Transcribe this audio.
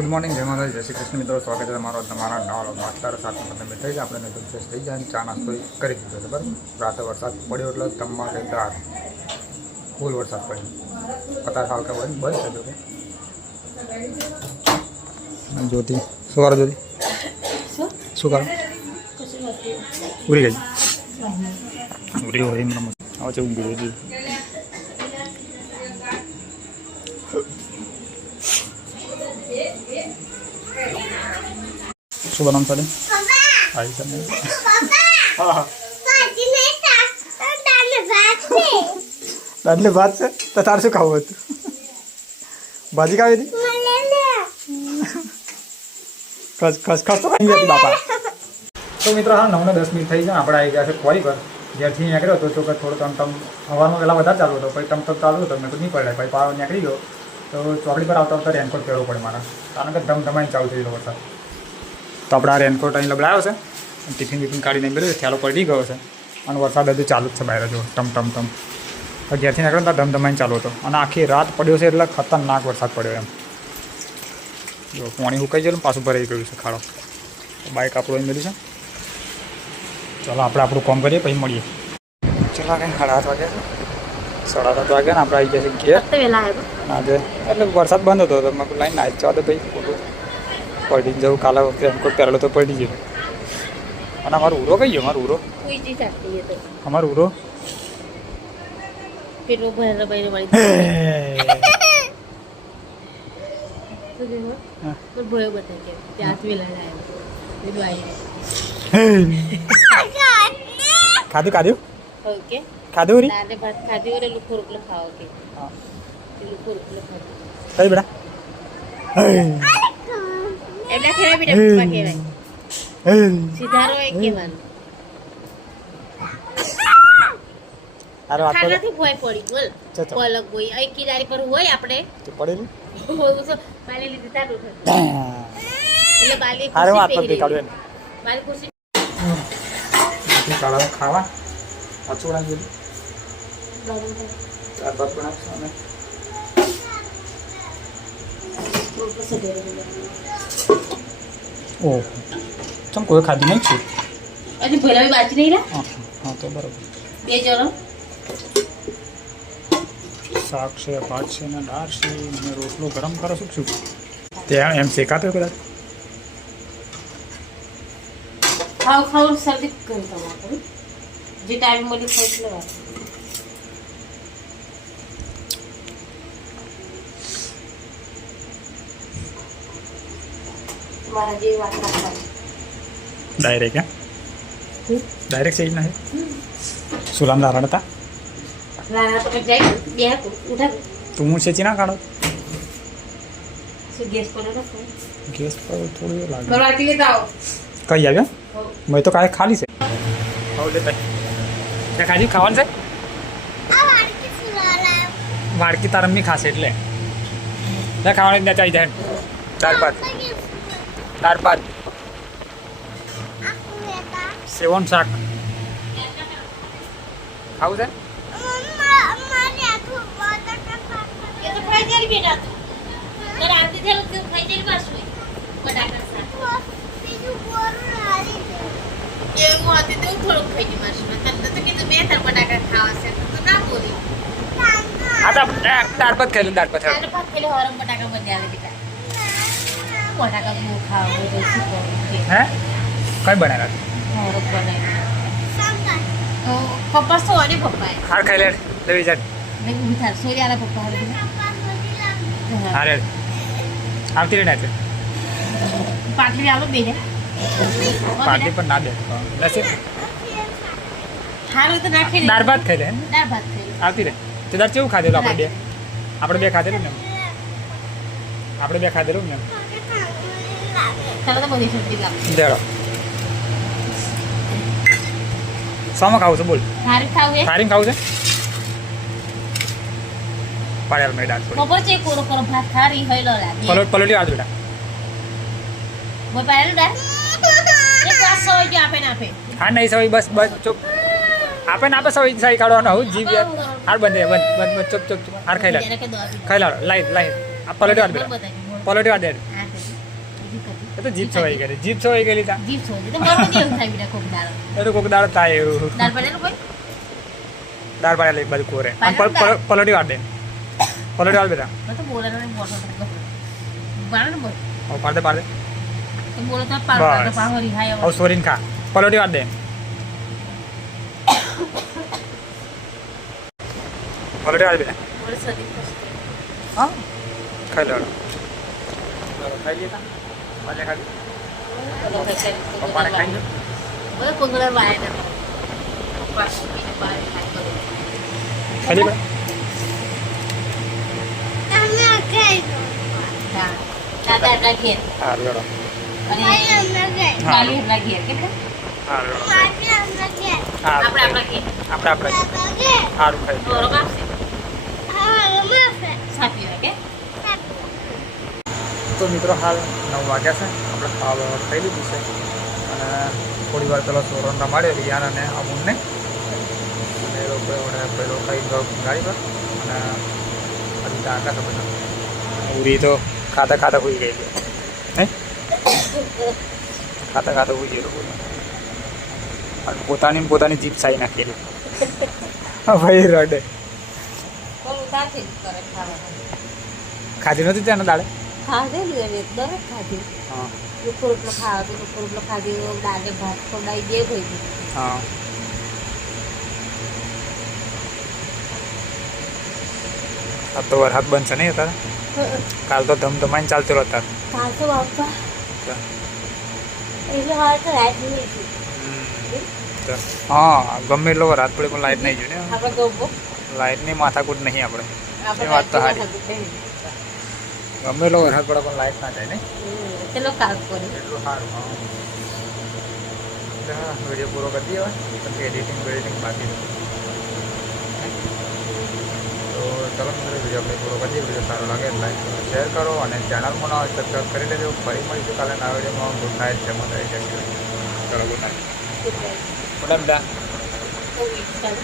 Good morning જય માતાજી જય શ્રી કૃષ્ણ મિત્રો સ્વાગત છે તમારો તમારા નવા વ્લોગમાં અત્યારે 7 નંબર થઈ જાય આપણે તો ફ્રેશ થઈ જાય અને ચા નાસ્તો કરી દીધો છે બરાબર રાતે વરસાદ પડ્યો એટલે ધમાકેદાર ફૂલ વરસાદ પડ્યો 50 સાલ કે બંધ છે જ્યોતિ શું કરો જ્યોતિ શું કરો ઉરી ગઈ ઉરી હોય એમ રમત આવે છે ઊંઘી ગઈ શું બનાવું સાડે આવી છે હા દાદલે ભાત છે તો તારે શું ખાવું હતું ભાજી ખાવી હતી ખસ તો ખાઈ હતી બાપા તો મિત્રો હા 9 ને 10 મિનિટ થઈ જાય આપણે આવી ગયા છે ક્વોરી પર જ્યાંથી નીકળ્યો હતો તો થોડો ટમટમ હવાનો પહેલાં વધારે ચાલુ હતો પછી ટમટમ ચાલુ હતો મેં તો નહીં પડે પછી પાવ નીકળી ગયો તો ચોકડી પર આવતા રેનકોટ પહેરવો પડે મારા કારણ કે ધમધમાઈને ચાલુ થઈ ગયો વરસાદ તો આપણે આ રેનકોટ અહીં લબડાયો છે ટિફિન વિફિન કાઢીને બેઠો ખ્યાલો પડી ગયો છે અને વરસાદ હજુ ચાલુ જ છે બહાર જો ટમ ઘેરથી નીકળ્યો તો ધમધમાઈને ચાલુ હતો અને આખી રાત પડ્યો છે એટલે ખતરનાક વરસાદ પડ્યો એમ જો પાણી સુકાઈ ગયેલું પાછું ભરાઈ ગયું છે ખાડો બાઇક આપણું અહીં મેળ્યું છે ચાલો આપણે આપણું કામ કરીએ પછી મળીએ ચાલો કંઈ 8:30 વાગ્યા છે 7:30 વાગ્યા ને આપણે આવી ગયા છે ઘેર આજે એટલે વરસાદ બંધ હતો તો મેં લાઈન નાઈ જવા દે ભાઈ પડી જવું કાલે રેનકોટ પહેરેલો તો પડી ગયો અને અમારો ઉરો કઈ ગયો અમારો ઉરો ખાધું ખાધું ખાધું રી કઈ બેટા એમના ખેરા બીટા પપ્પા કહેવાય સીધારો એક કહેવાનું અરે વાત ખાનાથી ભોય પડી બોલ પલક હોય આ કિનારી પર હોય આપણે તો પડેલું હોય તો બાલે લીધી તારું એટલે બાલે અરે વાત પર કાઢવે બાલે ખુશી કાળા ખાવા અચોડા જેવું ચાર પાંચ પણ સામે ઓહ ચમ કોઈ ખાધી નહીં છું હજી ભેલાવી બાજી નહીં રા હા તો બરાબર બે જણો શાક છે ભાત છે ને દાળ છે ને રોટલો ગરમ કરો શું ત્યાં એમ શેકાતો કદાચ ખાવ શરદી કરી તમારે જે ટાઈમ મળી ખાઈ લેવા મારા જેવી વાત રાખવા ડાયરેક્ટ ડાયરેક્ટ સહી ના સુલામ નારાયણ હતા ના તો જાય બે ઉઠા તું હું છે ચીના કાઢો ગેસ પર રાખો ગેસ પર થોડું લાગે બરાતી લેતા આવો કઈ આવ્યો મેં તો કાંઈ ખાલી છે હવે લેતા ત્યાં ખાલી ખાવાનું છે વાડકી તારમની ખાશે એટલે ત્યાં ખાવાની ત્યાં ચાલી જાય દાળ ભાત સેવન શાક ખાવું છે ये तो खाई जारी बेटा तो रात में चलो खाई जारी बस हुई बटाका साथ बीजू बोर रारी ये मोती तो थोड़ा खाई जी बस में तब तो कि तो मैं तर बटाका खावा से तो ना बोली આ તો દાળ ભાત ખાઈ લે દાળ ભાત दाल भात खेले और बटाका बन जावे बेटा बटाका मु खाओ तो सुको હે કઈ બનાવ્યા और बनाए तो पप्पा सो ने पप्पा હાર ખાઈ લે લેવી જાય मैं उठा सोरी आला पप्पा हर હારે આવતી રહે છે पाटली आलो बेने પાર્ટી પર ના દે લેશે हारो तो नाखे દાળ ભાત ખાઈ લે दाल भात खेले આવતી રહે તે દાળ કેવું ખાધેલું આપણે બે ખાધેલું ને આપણે બે ખાધેલું ને चलो तो बड़ी सब्जी ला દેડો સામા ખાવું છે બોલ थारी खावे થારીમ ખાવું છે પાડ્યા મેં દાળ થોડી पप्पा चे कोरो कोरो भात थारी होइलो लागे પલોટી આજ બેટા वो पायलो डा एक ग्लास सोई जो आपे ना पे હા નહીં સવાઈ બસ બસ ચૂપ આપે ને આપે સવાઈ સહી કાઢવાનો હું જીવ યાર હાર બંધ બંધ બંધ ચૂપ ચૂપ હાર ખાઈ લા લાઈ આ પલોટી વાર દે પલોટી વાર દે એ તો જીપ છવાઈ ગયેલી જીપ છવાઈ ગયેલી તા જીપ છો તો મારું કેવું થાય બેટા કોક દાડો એ તો કોક દાળ થાય એવું દાળ પડેલું કોઈ દાળ પાડે એક બાજુ કોરે પાડે દાળ. પલોટી વાળ દે પલોટી વાળ બેટા મેં તો બોલે ને બોલો બાળ ને બોલ હવે પાડે પાડે તો બોલો તો પાડ તો બસ. પાડ હરી હાય હવે સોરીને ખા પલોટી વાળ દે પલોટી વાળ બેટા બોલે સદી હા ખાઈ લો ખાઈ લીધા મજા ખાલી પપ્પાને ખાઈ લો બોલે કોંગળા વાય ને પપ્પા બીજું બાર ખાઈ કરો ખાઈ લે હા દાદા આપણા ઘેર હા લડો અને કાલી આપણા ઘેર કે બેટા હા લડો આપણે આપણા ઘેર આપણે સારું ખાઈ દોરો કાપશે સાપી હોય કે તો મિત્રો હાલ 9 વાગ્યા છે આપણે ખાવા બાવા ખાઈ લીધું છે અને થોડી વાર પેલા સોરણ રમાડ્યો રિયાન અને અમુલને અને એ લોકો એમણે પેલો ખાઈ ગયો ગાડી પર અને હજી ટાંકા તો બધા ઉરી તો ખાતા ખાતા હોઈ ગઈ હે ખાતા ખાતા હોઈ ગયેલું બોલો અને પોતાની જીપ સાઈ નાખેલી હા ભાઈ રડે કોણ ઉતારથી કરે ખાવાનું ખાધી નહોતી ત્યાં દાડે ખાધેલું એને દરેક ખાધું હા લુખો રોટલો ખાવા તો લુખો રોટલો ખાધી દાગે ભાત ખવડાવી દે થઈ ગયું હા આ તો વરસાદ બનશે નહીં અત્યારે કાલ તો ધમધમાઈને ચાલતો રહ્યો અત્યારે ખાતો બાપા એટલે હાલ તો રાત નહીં છે તો હા ગમે એટલો વરસાદ પડે પણ લાઇટ નહીં જોઈ ને આપણે ગમો લાઇટની માથાકૂટ નહીં આપણે આપણે એ વાત તો રાત સારી. નહીં ગમે એટલો વરસાદ પડે પણ લાઇટ ના જાય ને ચલો કાલ કરે એટલું સારું હા વિડીયો પૂરો કરી દઈએ હવે પછી એડિટિંગ બાકી છે. તો ચલો મિત્રો વિડીયો આપણે પૂરો કરી દઈએ વિડીયો સારો લાગે લાઈક કરો શેર કરો અને ચેનલમાં ના હોય સબસ્ક્રાઈબ કરી લેજો ફરી મળીશું કાલે નવા વિડીયોમાં ગુડ નાઇટ જમા થઈ જશે ચલો ગુડ નાઇટ ગુડ નાઇટ બધા ઓ વીક ચાલુ